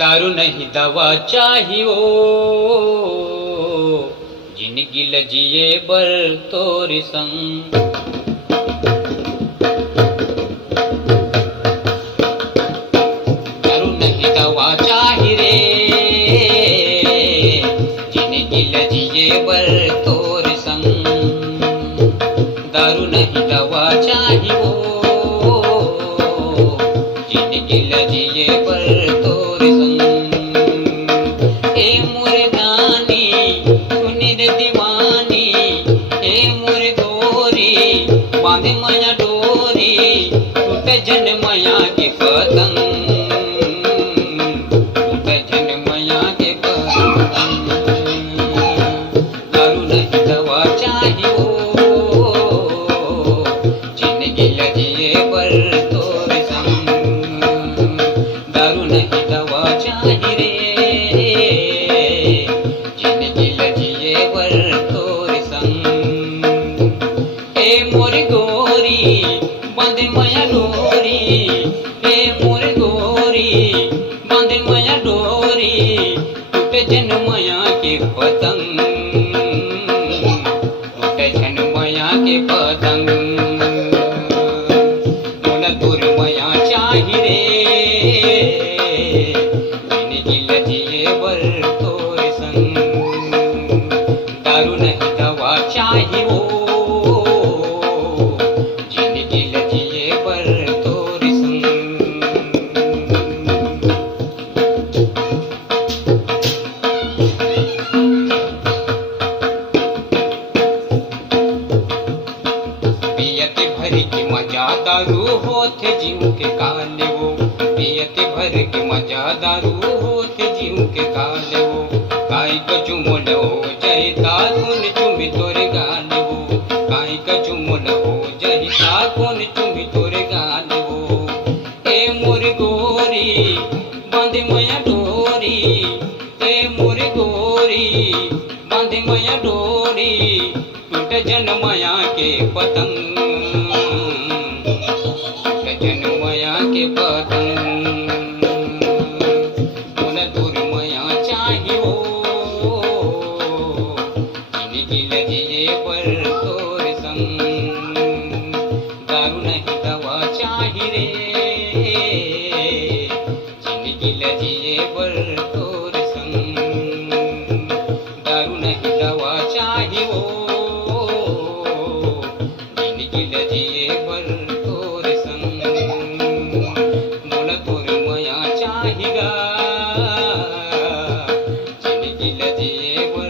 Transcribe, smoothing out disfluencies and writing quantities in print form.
दारू नहीं दवा चाहिए जिंदगी लजिए बर तोरी संग। दारू नहीं दवा चाहिए रे जिंदगी लजिए बर तोरी संग। दारू नहीं दवा चाहिए जिंदगी लजिए बर तोरी संग। ए मोरे गानी सुनी रे दीवानी, ए मोरे गोरी बांधे माया डोरी, टूटे जन माया के पतंग, टूटे जन माया के पतंग। दारू नहीं दवा चाहिए जिंदगी लजिए बर तोरी संग। दारू नहीं दवा चाहिए रे जिंदगी लजिए बर तोरी संग। ए मोरी गोरी बांधे माया डोरी, ए मोरी गोरी बांधे माया डोरी, टूटे जन माया के पतंग, टूटे जन माया के पतंग। मोला तोर माया चाहिए रे जिंदगी लजिए बर तोरी संग। दारू नहीं दवा चाहिए जिंदगी लजिए बर तोरी संग। पियत भर की मजा दारू होते जीव के काले वो, पियत भर की मजा दारू होते जीव के काले वो। काई का चुमल हो जय ताकुन चुमी तोरे गाले वो, काई का चुमल हो जय ताकुन चुमी तोरे गाले वो। ए मोरी गोरी बांधे माया डोरी, ए मोरी गोरी बांधे माया डोरी, टूटे जन माया के पतंग, टूटे जन माया के पतंग। मोला तोर माया चाहिए जिंदगी लजिए बर तोरी संग। दारू नहीं दवा चाहिए रे जिंदगी लजिए बर तोरी संग। दारू नहीं दवा चाहिए जिंदगी लजिए बर तोरी संग। मोला तोर माया चाहिए जिंदगी लजिए बर